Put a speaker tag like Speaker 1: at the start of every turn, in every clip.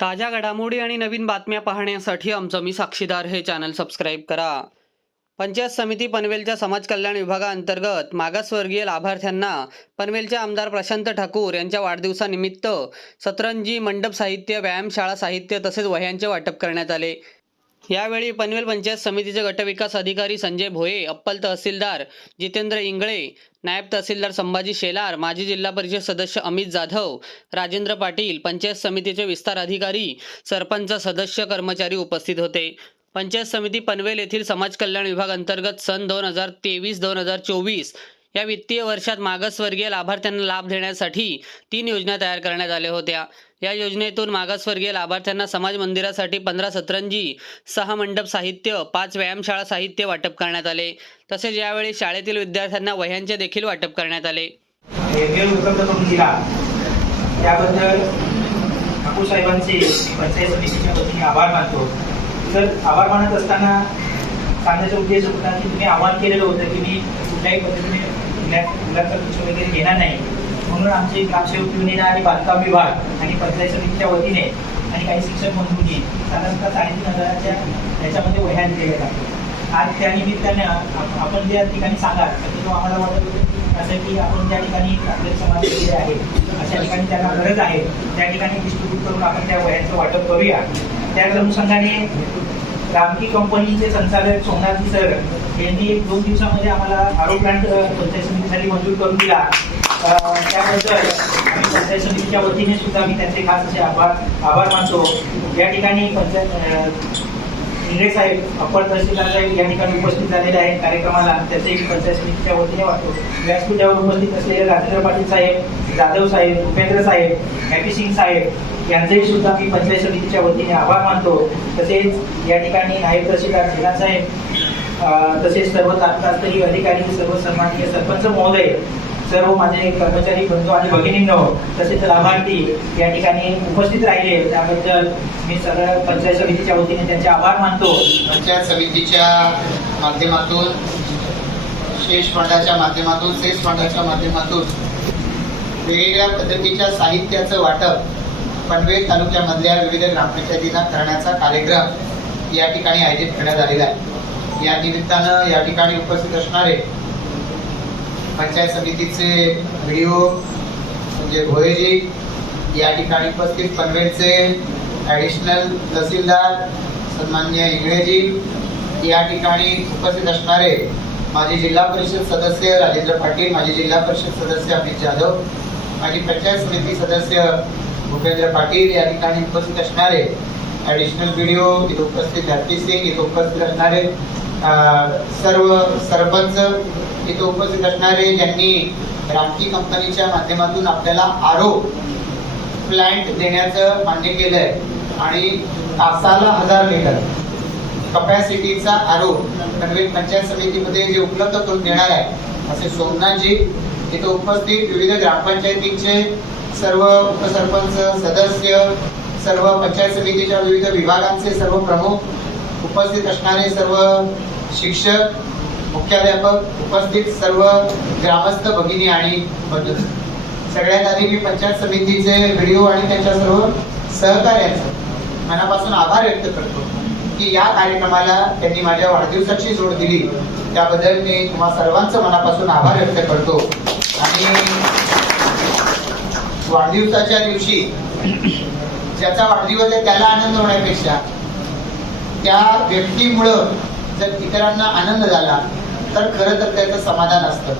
Speaker 1: ताज्या घडामोडी आणि नवीन बातम्या पाहण्यासाठी आमचं मी साक्षीदार हे चॅनल सबस्क्राईब करा. पंचायत समिती पनवेलच्या समाज कल्याण विभागाअंतर्गत मागासवर्गीय लाभार्थ्यांना पनवेलचे आमदार प्रशांत ठाकूर यांच्या वाढदिवसानिमित्त सतरंजी मंडप साहित्य व्यायामशाळा साहित्य तसेच वह्यांचे वाटप करण्यात आले. यावेळी पनवेल पंचायत समितीचे गटविकास अधिकारी संजय भोये अप्पल तहसीलदार जितेंद्र इंगळे नायब तहसीलदार संभाजी शेलार माजी जिल्हा परिषद सदस्य अमित जाधव राजेंद्र पाटील पंचायत समितीचे विस्तार अधिकारी सरपंच सदस्य कर्मचारी उपस्थित होते. पंचायत समिती पनवेल येथील समाज कल्याण विभाग अंतर्गत सन दोन हजार तेवीस दोन हजार चोवीस या वित्तीय वर्षात मागासवर्गीय लाभार्थ्यांना लाभ देण्यासाठी तीन योजना तयार करण्यात आल्या होत्या. या योजनेतून मागासवर्गीय लाभार्थ्यांना समाज मंदिरासाठी पंधरा सतरंजी सहा मंडप साहित्य पाच व्यायामशाळा साहित्य वाटप करण्यात आले. तसेच यावेळी शाळेतील विद्यार्थ्यांना वह्यांचे देखील वाटप करण्यात आले.
Speaker 2: त्याबद्दल साहेबांचे पंचायत समितीच्या वतीने आभार मानतो. तर आभार मानत असताना सांगण्याचा उद्देश होता की तुम्ही आवाहन केलेलं होतं की मी कुठल्याही पद्धतीने वगैरे घेणार नाही. म्हणून आमचे ग्रामसेवक युनियन आणि बांधकाम विभाग आणि पंचायत समितीच्या वतीने आणि काही शिक्षक बंधूंनी साधारणतः साडेतीन हजाराच्या याच्यामध्ये वह्यान केल्या आहे आज त्या निमित्ताने आपण ज्या ठिकाणी सांगाल तर तो आम्हाला वाटत होतं असं की आपण ज्या ठिकाणी आपले समाज वगैरे आहे अशा ठिकाणी त्यांना गरज आहे त्या ठिकाणी डिस्ट्रीब्यूट करून आपण त्या वह्यांचं वाटप करूया. त्याच अनुषंगाने रामकी कंपनीचे संचालक सोमनाथजी सर यांनी दोन दिवसामध्ये आम्हाला आरोग्य पंचायत समितीसाठी मंजूर करून दिला. त्याबद्दल आम्ही पंचायत समितीच्या वतीने सुद्धा मी त्यांचे खास असे आभार आभार मानतो. या ठिकाणी पंचायत इंग्रे साहेब अप्पर तहसीलदार साहेब या ठिकाणी उपस्थित झालेले आहेत. कार्यक्रमाला त्याचेही पंचायत समितीच्या वतीने वाटतो व्यासपीठावर उपस्थित असलेले राजेंद्र पाटील साहेब जाधव साहेब उपेंद्र साहेब हॅपी सिंग साहेब यांचेही सुद्धा मी पंचायत समितीच्या वतीने आभार मानतो. तसेच या ठिकाणी नायब तहसीलदार झिला साहेब तसेच सर्व तात्काळस्तरीय अधिकारी सर्व सन्माननीय सरपंच महोदय सर्व माझे कर्मचारी बंधू आणि भगिनींनो तसेच लाभार्थी या ठिकाणी उपस्थित राहिले. त्याबद्दल मी सगळं पंचायत समितीच्या वतीने त्यांचे आभार मानतो.
Speaker 3: पंचायत समितीच्या माध्यमातून शेष फंडाच्या माध्यमातून सेस फंडाच्या माध्यमातून वेगवेगळ्या पद्धतीच्या साहित्याचं वाटप पनवेल तालुक्यामधल्या विविध ग्रामपंचायतींना करण्याचा कार्यक्रम या ठिकाणी आयोजित करण्यात आलेला आहे. या निमित्तानं या ठिकाणी उपस्थित असणारे पंचायत समितीचे व्हिडिओ म्हणजे भोयेजी या ठिकाणी उपस्थित पनवेलचे ॲडिशनल तहसीलदार सन्मान्य इंगळेजी या ठिकाणी उपस्थित असणारे माझे जिल्हा परिषद सदस्य राजेंद्र पाटील माझे जिल्हा परिषद सदस्य अमित जाधव माझी पंचायत समिती सदस्य भूपेंद्र पाटील या ठिकाणी उपस्थित असणारे ॲडिशनल व्हिडिओ इथे उपस्थित धरती सिंग इथे उपस्थित असणारे सर्व सरपंच तिथे उपस्थित असणारे ज्यांनी रामकी कंपनीच्या माध्यमातून आपल्याला आरो प्लांट देण्याचं मान्य केलंय आणि तासाला हजार लिटर कपॅसिटीचा आरो पनवेल पंचायत समितीमध्ये जे उपलब्ध करून देणार आहे असे सोमनाथजी तिथे उपस्थित विविध ग्रामपंचायतीचे सर्व उपसरपंच सदस्य सर्व पंचायत समितीच्या विविध विभागांचे सर्व प्रमुख उपस्थित असणारे सर्व शिक्षक मुख्याध्यापक उपस्थित सर्व ग्रामस्थ भगिनी आणि बंधू. सगळ्यात आधी मी पंचायत समितीचे व्हिडिओ आणि त्यांच्या सर्व सहकार्याचं मनापासून आभार व्यक्त करतो की या कार्यक्रमाला त्यांनी माझ्या वाढदिवसाची जोड दिली. त्याबद्दल मी तुम्हा सर्वांचं मनापासून आभार व्यक्त करतो. आणि वाढदिवसाच्या दिवशी ज्याचा वाढदिवस आहे त्याला आनंद होण्यापेक्षा त्या व्यक्तीमुळं जर इतरांना आनंद झाला तर खरं तर त्याचं समाधान असतं.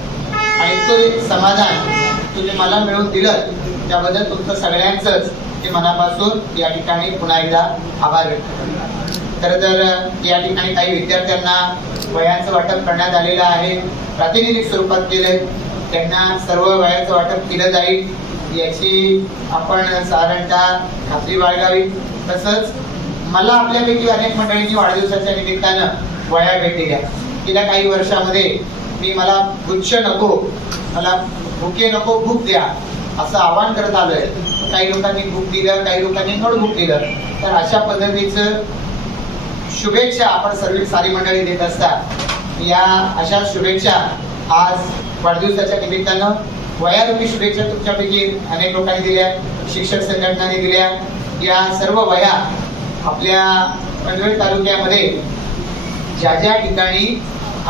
Speaker 3: आणि तो समाधान तुम्ही मला मिळवून दिलं त्याबद्दल तुमचं सगळ्यांचंच ते मनापासून या ठिकाणी पुन्हा एकदा आभार व्यक्त खरं तर या ठिकाणी काही विद्यार्थ्यांना वयांचं वाटप करण्यात आलेलं आहे प्रातिनिधिक स्वरूपात केलंय त्यांना सर्व वयाचं वाटप केलं जाईल याची आपण साधारणतः खात्री बाळगावी. तसंच मला आपल्यापैकी अनेक मंडळींनी वाढदिवसाच्या निमित्तानं वया भेटलेल्या गेल्या काही वर्षामध्ये मी मला गुच्छ नको मला भुके नको भूक द्या असं आवाहन करत आलोय. काही लोकांनी भूक दिलं काही लोकांनी नोटबुक दिलं. तर अशा पद्धतीचं शुभेच्छा आपण सर्व सारी मंडळी देत असतात. या अशा शुभेच्छा आज वाढदिवसाच्या निमित्तानं वयारूपी शुभेच्छा तुमच्यापैकी अनेक लोकांनी दिल्या शिक्षक संघटनांनी दिल्या. या सर्व वया आपल्या पनवेल तालुक्यामध्ये ज्या ज्या ठिकाणी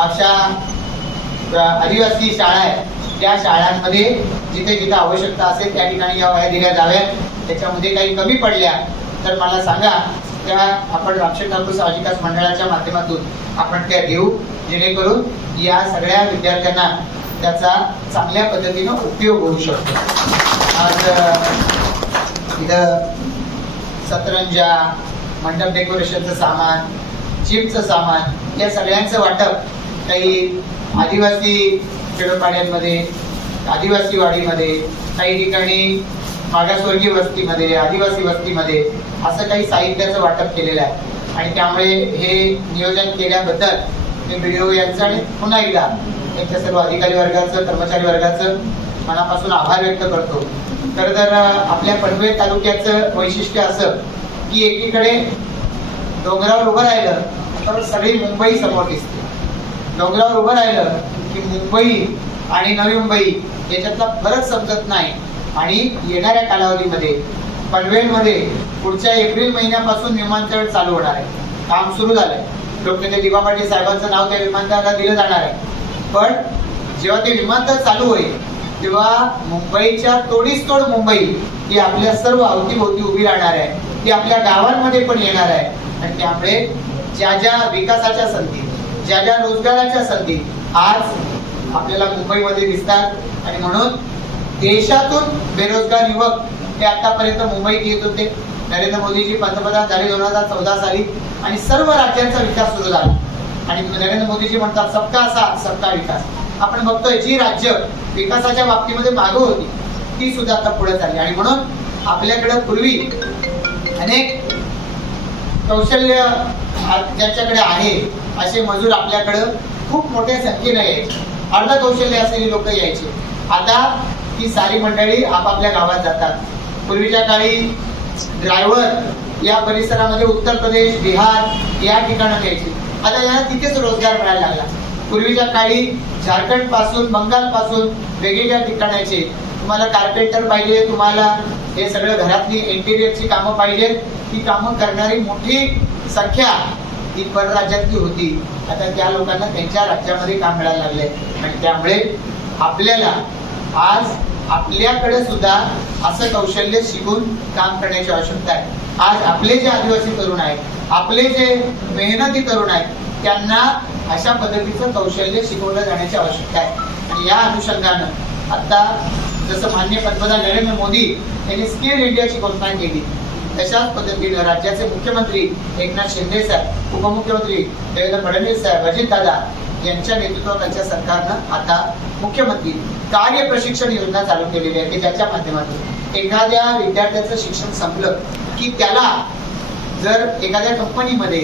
Speaker 3: अशा आदिवासी शाळा आहेत त्या शाळांमध्ये जिथे जिथे आवश्यकता असेल त्या ठिकाणी या वया दिल्या जाव्यात. त्याच्यामध्ये काही कमी पडल्या तर मला सांगा त्या आपण राक्षस ठाकूर सामाजिक विकास मंडळाच्या माध्यमातून आपण त्या देऊ जेणेकरून या सगळ्या विद्यार्थ्यांना त्याचा चांगल्या पद्धतीनं उपयोग होऊ शकतो. आज इथं सतरंजा मंडप डेकोरेशनचं सामान जिमचं सामान या सगळ्यांचं वाटप काही आदिवासी खेडोपाड्यांमध्ये आदिवासी वाडीमध्ये काही ठिकाणी मागासवर्गीय वस्तीमध्ये आदिवासी वस्तीमध्ये असं काही साहित्याचं वाटप केलेलं आहे. आणि त्यामुळे हे नियोजन केल्याबद्दल मी व्हिडिओ यांचं आणि पुन्हा एकदा त्यांच्या सर्व अधिकारी वर्गाचं कर्मचारी वर्गाचं मनापासून आभार व्यक्त करतो. तर तर आपल्या पनवेल तालुक्याचं वैशिष्ट्य असं की एकीकडे डोंगरावर उभं राहिलं तर सगळी मुंबई समोर दिसते. डोंगरावर उभं राहिलं की मुंबई आणि नवी मुंबई याच्यातला फरक समजत नाही. आणि येणाऱ्या कालावधीमध्ये पनवेलमध्ये पुढच्या एप्रिल महिन्यापासून विमानतळ चालू होणार आहे. काम सुरू झालंय. लोकनेते दिबा पाटील साहेबांचं नाव त्या विमानतळाला दिलं जाणार आहे. पण जेव्हा ते विमानतळ चालू होईल तेव्हा मुंबईच्या तोडीस तोड मुंबई ही आपल्या सर्व अवतीभोवती उभी राहणार आहे. ती आपल्या गावांमध्ये पण येणार आहे. आणि त्यामुळे ज्या ज्या विकासाच्या संधी ज्या ज्या रोजगाराच्या संधी आज आपल्याला मुंबईमध्ये दिसतात. आणि म्हणून देशातून बेरोजगार युवक हे आतापर्यंत मुंबईत येत होते. नरेंद्र मोदीजी पंतप्रधान झाले दोन हजार चौदा साली आणि सर्व राज्यांचा विकास सुरू झाला. आणि नरेंद्र मोदीजी म्हणतात सबका साथ सबका विकास. आपण बघतोय जी राज्य विकासाच्या बाबतीमध्ये मागं होती ती सुद्धा आता पुढे चालली आणि म्हणून आपल्याकडे पूर्वी अनेक कौशल्य ज्यांच्याकडे आहे असे मजूर आपल्याकडं खूप मोठ्या संख्येने यायचे अर्ध कौशल्य असलेली लोक यायचे. आता ही सारी मंडळी आपापल्या गावात जातात. पूर्वीच्या काळी ड्रायव्हर या परिसरामध्ये उत्तर प्रदेश बिहार या ठिकाणं यायचे. आता यांना तिथेच रोजगार मिळायला लागला. पूर्वीच्या काळी झारखंडपासून बंगाल पासून वेगवेगळ्या ठिकाणाचे तुम्हाला कार्पेंटर पाहिजे तुम्हाला हे सगळं घरातली इंटेरियरची कामं पाहिजेत. ती कामं करणारी मोठी संख्या ही परराज्यातली होती. आता त्या लोकांना त्यांच्या राज्यामध्ये काम मिळायला लागले आणि त्यामुळे आपल्याला आज आपल्याकडे सुद्धा असं कौशल्य शिकून काम करण्याची आवश्यकता आहे. आज आपले जे आदिवासी तरुण आहेत आपले जे मेहनती तरुण आहेत त्यांना अशा पद्धतीचं कौशल्य शिकवलं जाण्याची आवश्यकता आहे. आणि या अनुषंगानं आता जसं मान्य पंतप्रधान नरेंद्र मोदी यांनी स्किल इंडियाची घोषणा केली. तशाच पद्धतीनं राज्याचे मुख्यमंत्री एकनाथ शिंदे साहेब उपमुख्यमंत्री देवेंद्र फडणवीस साहेब अजितदादा यांच्या नेतृत्वाखालच्या सरकारनं आता मुख्यमंत्री कार्य प्रशिक्षण योजना चालू केलेली आहे. की ज्याच्या माध्यमातून एखाद्या विद्यार्थ्याचं शिक्षण संपलं की त्याला जर एखाद्या कंपनीमध्ये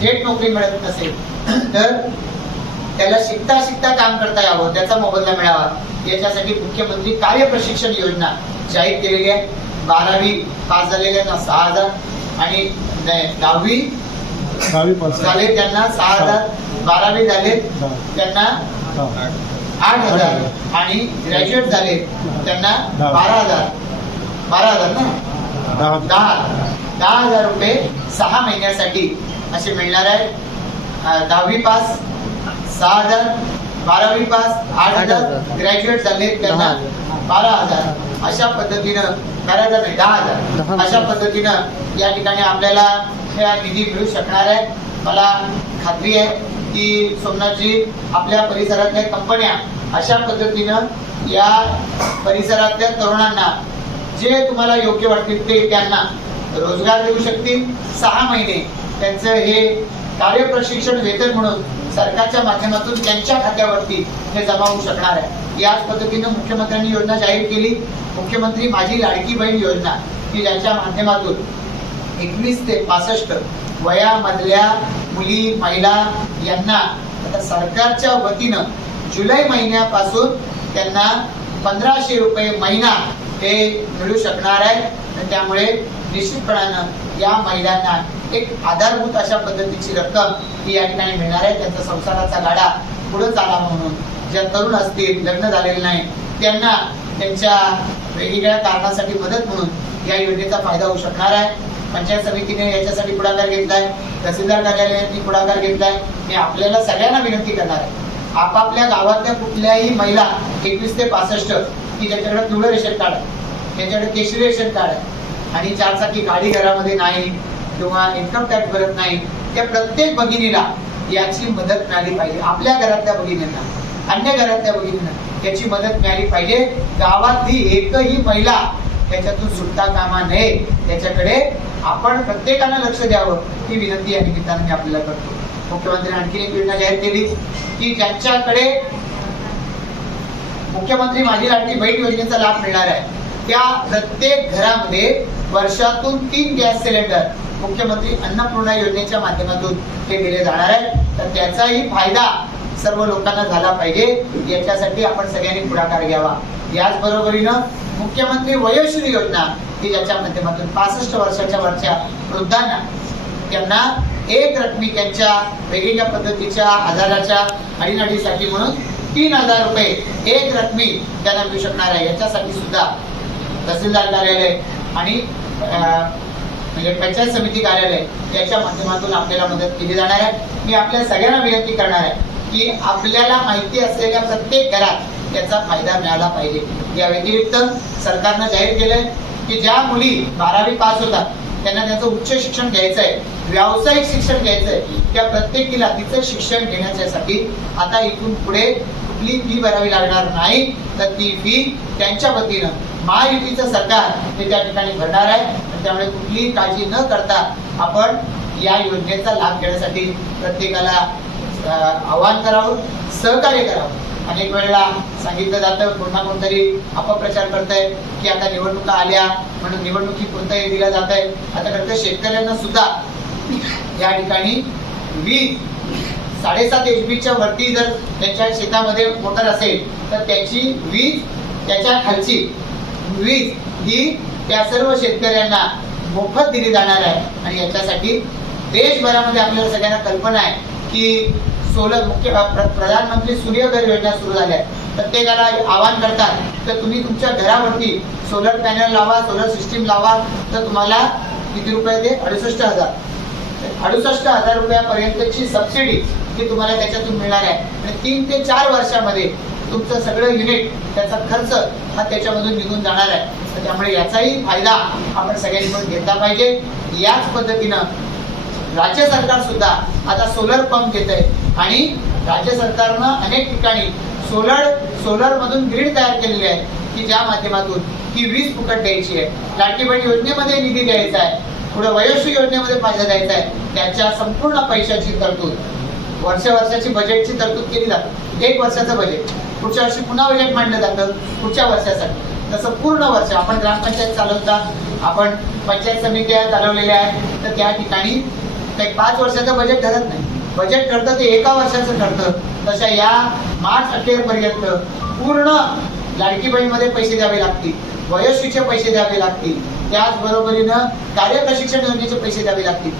Speaker 3: थेट नोकरी मिळत नसेल तर त्याला शिकता शिकता काम करता यावं त्याचा मोबदला मिळावा. याच्यासाठी मुख्यमंत्री कार्य प्रशिक्षण योजना जाहीर केलेली आहे. बारावी पास झालेल्यांना सहा हजार आणि दहावी झाले. त्यांना सहा हजार बारावी झाले त्यांना आठ हजार आणि ग्रॅज्युएट झाले त्यांना बारा हजार. बारा हजार ना?
Speaker 4: दहा.
Speaker 3: दहा. हजार रुपये सहा महिन्यासाठी असे मिळणार आहे. दहावी पास सहा हजार बारावी पास आठ हजार ग्रॅज्युएट झाले त्यांना बारा हजार. अशा पद्धतीनं हजार नाही दहा हजार. अशा पद्धतीनं या ठिकाणी आपल्याला ह्या निधी मिळू शकणार आहे. मला खात्री आहे की सोमनाथजी आपल्या परिसरातल्या कंपन्या अशा पद्धतीनं या परिसरातल्या तरुणांना जे तुम्हाला योग्य वाटतील ते त्यांना रोजगार देऊ शकतील. सहा महिने त्यांचं हे कार्य प्रशिक्षण वेतन म्हणून सरकारच्या माध्यमातून त्यांच्या खात्यावरती हे जमा होऊ शकणार आहे. याच पद्धतीनं मुख्यमंत्र्यांनी योजना जाहीर केली. मुख्यमंत्री माझी लाडकी बहीण योजना की ज्याच्या माध्यमातून एकवीस ते पासष्ट वयामधल्या मुली महिला यांना आता सरकारच्या वतीनं जुलै महिन्यापासून त्यांना पंधराशे रुपये महिना हे मिळू शकणार आहे. त्यामुळे निश्चितपणानं या महिलांना एक आधारभूत अशा पद्धतीची रक्कम ही या ठिकाणी मिळणार आहे. त्यांचा संसाराचा गाडा पुढे चाला म्हणून. ज्या तरुण असतील लग्न झालेले नाही त्यांना त्यांच्या वेगवेगळ्या कारणासाठी मदत म्हणून या योजनेचा फायदा होऊ शकणार आहे. पंचायत समितीने याच्यासाठी पुढाकार घेतलाय तहसीलदार कार्यालयाने पुढाकार घेतलाय. मी आपल्याला सगळ्यांना विनंती करणार आहे. आपापल्या गावातल्या कुठल्याही महिला एकवीस ते पासष्ट की ज्यांच्याकडे पिवळं रेशन कार्ड आहे. त्यांच्याकडे केशरी रेशन कार्ड आहे. आणि चारचाकी गाडी घरामध्ये नाही. किंवा इन्कम टॅक्स भरत नाही त्या प्रत्येक भगिनीला याची मदत मिळाली पाहिजे. आपल्या घरातल्या भगिनींना अन्य घरातल्या भगिनींना याची मदत मिळाली पाहिजे. गावातली एकही महिला त्याच्यातून सुटता कामा नये. त्याच्याकडे आपण प्रत्येकानं लक्ष द्यावं ही विनंती या निमित्तानं मी आपल्याला करतो. मुख्यमंत्री आणखी एक योजना जाहीर केली की ज्यांच्याकडे मुख्यमंत्री माझी लाडकी बहीण योजनेचा लाभ मिळणार आहे त्या प्रत्येक घरामध्ये वर्षातून तीन गॅस सिलेंडर मुख्यमंत्री अन्नपूर्णा योजनेच्या माध्यमातून हे दिले जाणार आहे. तर त्याचाही फायदा सर्व लोकांना झाला पाहिजे. याच्यासाठी आपण सगळ्यांनी पुढाकार घ्यावा. याच बरोबरीनं मुख्यमंत्री वयोश्री योजना ही ज्याच्या माध्यमातून पासष्ट वर्षाच्या वरच्या वृद्धांना त्यांना एक रकमी त्यांच्या वेगवेगळ्या पद्धतीच्या आजाराच्या अडीनाडीसाठी म्हणून तीन हजार रुपये एक रकमी त्यांना मिळू शकणार आहे. याच्यासाठी सुद्धा तहसीलदार कार्यालय आणि अं, म्हणजे पंचायत समिती कार्यालय याच्या माध्यमातून आपल्याला मदत केली जाणार आहे. मी आपल्या सगळ्यांना विनंती करणार आहे की आपल्याला माहिती असलेल्या प्रत्येक घरात त्याचा फायदा मिळाला पाहिजे. या व्यतिरिक्त सरकारनं जाहीर केलंय की ज्या मुली बारावी पास होतात त्यांना त्याचं उच्च शिक्षण घ्यायचं आहे व्यावसायिक शिक्षण घ्यायचं आहे त्या प्रत्येकीला तिचं शिक्षण घेण्याच्यासाठी आता इथून पुढे कुठली फी भरावी लागणार नाही तर ती फी त्यांच्या वतीनं महायुतीचं सरकार हे त्या ठिकाणी भरणार आहे. त्यामुळे कुठलीही काळजी न करता आपण या योजनेचा लाभ घेण्यासाठी प्रत्येकाला आवाहन करावं सहकार्य करावं. अनेक वेळेला सांगितलं जातं कोणता कोणतरी अपप्रचार करताय की आता निवडणुका आल्या म्हणून निवडणुकी हे दिलं जात आहे आता खरं शेतकऱ्यांना सुद्धा या ठिकाणी वीज साडेसात एच च्या वरती जर त्यांच्या शेतामध्ये मोटर असेल तर त्याची वीज त्याच्या खालची वीज ही त्या सर्व शेतकऱ्यांना मोफत दिली जाणार आहे. आणि याच्यासाठी देशभरामध्ये आपल्याला सगळ्यांना कल्पना आहे की सोलर मुख्य प्र- प्रधानमंत्री सूर्यघर योजना सुरू झाल्या आहे प्रत्येकाला आवाहन करतात तर तुम्ही तुमच्या घरावरती सोलर पॅनल लावा सोलर सिस्टीम लावा तर तुम्हाला किती रुपये ते अडुसष्ट हजार. अडुसष्ट हजार रुपयापर्यंतची सबसिडी ती तुम्हाला त्याच्यातून मिळणार आहे. आणि तीन ते चार वर्षामध्ये तुमचं सगळं युनिट त्याचा खर्च हा त्याच्यामधून निघून जाणार आहे. तर त्यामुळे याचाही फायदा आपण सगळ्यांनी पण घेतला पाहिजे. याच पद्धतीनं राज्य सरकार सुद्धा आता सोलर पंप घेत आहे आणि राज्य सरकारनं अनेक ठिकाणी सोलर सोलर मधून ग्रीड तयार केलेली आहे की ज्या माध्यमातून ही वीज फुकट द्यायची आहे. लाडकी बहीण योजनेमध्ये निधी द्यायचा आहे. पुढे वयोश्री योजनेमध्ये फायदा द्यायचा आहे. त्याच्या संपूर्ण पैशाची तरतूद वर्ष वर्षाची बजेटची तरतूद केली जाते. एक वर्षाचं बजेट पुढच्या वर्षी पुन्हा बजेट मांडलं जातं पुढच्या वर्षासाठी. तसं पूर्ण वर्ष आपण ग्रामपंचायत चालवता आपण पंचायत समित्या चालवलेल्या आहेत तर त्या ठिकाणी काही पाच वर्षाचं बजेट ठरत नाही. बजेट ठरतं ते एका वर्षाचं ठरतं. तशा या मार्च अखेरपर्यंत पूर्ण लाडकी बहीणमध्ये पैसे द्यावे लागतील वयोश्रीचे पैसे द्यावे लागतील. त्याचबरोबरीनं कार्य प्रशिक्षण योजनेचे पैसे द्यावे लागतील.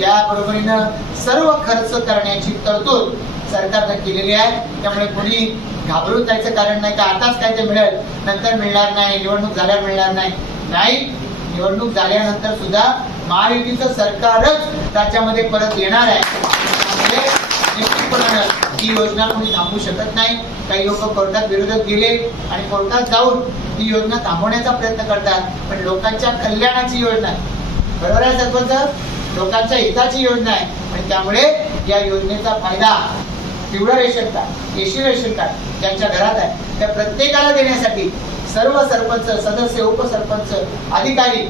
Speaker 3: या बरोबरीनं सर्व खर्च करण्याची तरतूद सरकारनं केलेली आहे. त्यामुळे कोणी घाबरून जायचं कारण नाही का? आताच काय ते मिळेल. नंतर मिळणार नाही निवडणूक झाल्यावर मिळणार नाही. नाही निवडणूक झाल्यानंतर सुद्धा महायुतीचं सरकारच राज्यामध्ये परत येणार आहे. ही योजना कोणी थांबवू शकत नाही. काही लोक कोर्टात विरोधात गेले आणि कोर्टात जाऊन ही योजना थांबवण्याचा प्रयत्न करतात. पण लोकांच्या कल्याणाची योजना बरोबर आहे सरपंच? लोकांच्या हिताची योजना आहे. आणि त्यामुळे या योजनेचा फायदा पिवळं रेशन कार्ड केशरी रेशन कार्ड ज्यांच्या घरात आहे त्या प्रत्येकाला देण्यासाठी सर्व सरपंच सदस्य उपसरपंच अधिकारी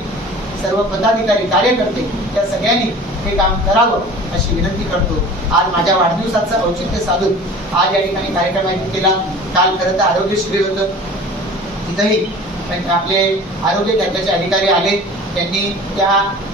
Speaker 3: सर्व पदाधिकारी कार्यकर्ते त्या सगळ्यांनी हे काम करावं अशी विनंती करतो. आज माझ्या वाढदिवसाचं औचित्य साधून आज या ठिकाणी कार्यक्रम आयोजित केला. काल खरं तर आरोग्य शिबिर होतं. तिथंही आपले आरोग्य त्यांच्याचे अधिकारी आले. त्यांनी त्या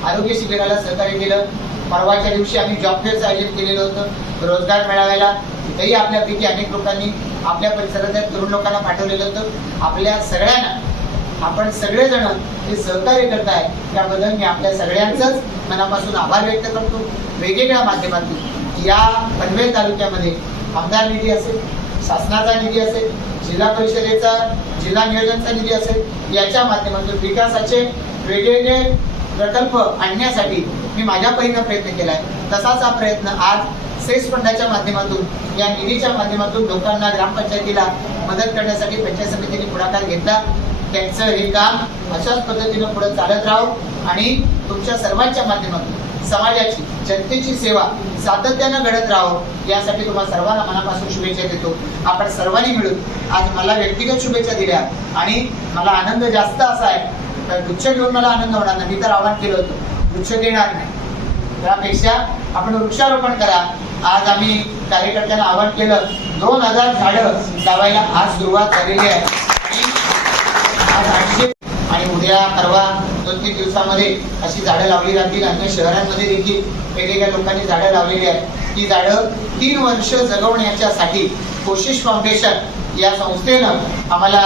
Speaker 3: आरोग्य शिबिराला सहकार्य केलं. परवाच्या दिवशी आम्ही जॉब फेअरचं आयोजन केलेलं होतं. रोजगार मेळाव्याला. तिथेही आपल्यापैकी अनेक लोकांनी आपल्या परिसरातल्या तरुण लोकांना पाठवलेलं होतं. आपल्या सगळ्यांना आपण सगळेजण हे सहकार्य करताय. त्याबद्दल मी आपल्या सगळ्यांचंच मनापासून आभार व्यक्त करतो. वेगवेगळ्या माध्यमातून. या पनवेल तालुक्यामध्ये आमदार निधी असेल शासनाचा निधी असेल जिल्हा परिषदेचा जिल्हा नियोजनचा निधी असेल याच्या माध्यमातून विकासाचे वेगवेगळे प्रकल्प आणण्यासाठी मी माझ्या परीनं प्रयत्न केलाय. तसाच हा प्रयत्न आज सेस फंडाच्या माध्यमातून या निधीच्या माध्यमातून लोकांना ग्रामपंचायतीला मदत करण्यासाठी पंचायत समितीने पुढाकार घेतला. त्यांचं हे काम अशाच पद्धतीनं पुढे चालत राहो आणि तुमच्या सर्वांच्या माध्यमातून समाजाची जनतेची सेवा सातत्यानं घडत राहो यासाठी तुम्हाला सर्वांना मनापासून शुभेच्छा देतो. आपण सर्वांनी मिळून आज मला व्यक्तिगत शुभेच्छा दिल्या आणि मला आनंद जास्त असा आहे गुच्छ घेऊन मला आनंद होणार नाही. मी तर आव्हान केलं होतं. गुच्छ देणार नाही. त्यापेक्षा आपण वृक्षारोपण करा. आज आम्ही कार्यकर्त्यांना आवाहन केलं. दोन हजार झाडं लावायला आज सुरुवात झालेली आहे. आज आठशे आणि उद्या परवा दोन तीन दिवसामध्ये अशी झाडं लावली जातील. अन्य शहरांमध्ये देखील वेगवेगळ्या लोकांनी झाडं लावलेली आहेत. ती झाडं तीन वर्ष जगवण्याच्यासाठी कोशिश फाउंडेशन या संस्थेनं आम्हाला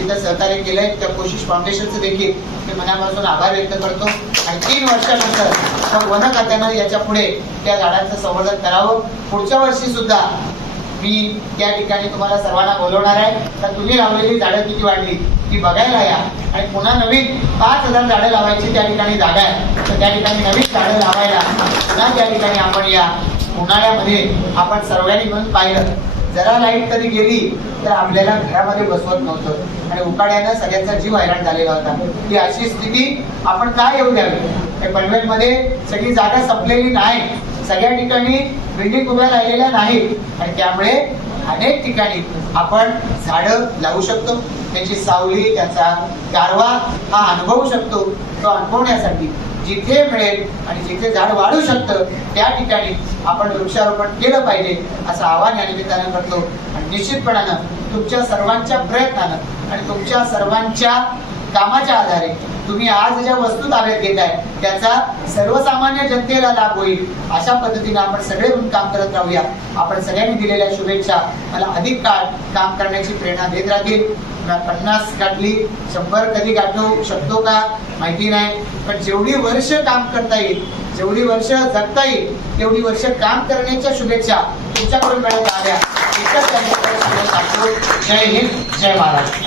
Speaker 3: इथं सहकार्य केलंय. त्या कोशिश फाउंडेशनचं देखील मी मनापासून आभार व्यक्त करतो. आणि तीन वर्षानंतर मग वन खात्यानं याच्यापुढे त्या झाडांचं संवर्धन करावं. पुढच्या वर्षी सुद्धा मी त्या ठिकाणी तुम्हाला सर्वांना बोलवणार आहे. तर तुम्ही लावलेली झाडं किती वाढली ती बघायला या. आणि पुन्हा नवीन पाच हजार झाडं लावायची त्या ठिकाणी जागा आहे. तर त्या ठिकाणी नवीन झाडं लावायला पुन्हा त्या ठिकाणी आपण या उन्हाळ्यामध्ये आपण सर्वांनी म्हणून पाहिलं. जरा लाइट कधी गेली तर आपल्याला घरामध्ये बसवत नव्हतं. आणि उकाड्यानं सगळ्यांचा जीव हैराण झालेला होता. ही अशी स्थिती आपण काय येऊ द्यावी? पनवेलमध्ये सगळी जागा संपलेली नाही. सगळ्या ठिकाणी बिल्डिंग उभ्या राहिलेल्या नाहीत. आणि त्यामुळे अनेक ठिकाणी आपण झाडं लावू शकतो. त्याची सावली त्याचा गारवा हा अनुभवू शकतो. तो अनुभवण्यासाठी जिथे मिळेल आणि जिथे झाड वाढू शकतं त्या ठिकाणी आपण वृक्षारोपण केलं पाहिजे असं आवाहन या निमित्तानं करतो. आणि निश्चितपणानं तुमच्या सर्वांच्या प्रयत्नानं आणि तुमच्या सर्वांच्या कामाच्या आधारे तुम्ही आज ज्या वस्तू ताब्यात घेताय त्याचा सर्वसामान्य जनतेला लाभ होईल. अशा पद्धतीने आपण सगळे काम करत राहूया. आपण सगळ्यांनी दिलेल्या शुभेच्छा. मला अधिक काळ काम करण्याची प्रेरणा देत राहतील. पन्नास गाठली शंभर कधी गाठू शकतो का माहिती नाही. पण जेवढी वर्ष काम करता येईल जेवढी वर्ष जगता येईल तेवढी वर्ष काम करण्याच्या शुभेच्छा तुमच्याकडून मिळत आल्या जय हिंद जय महाराष्ट्र.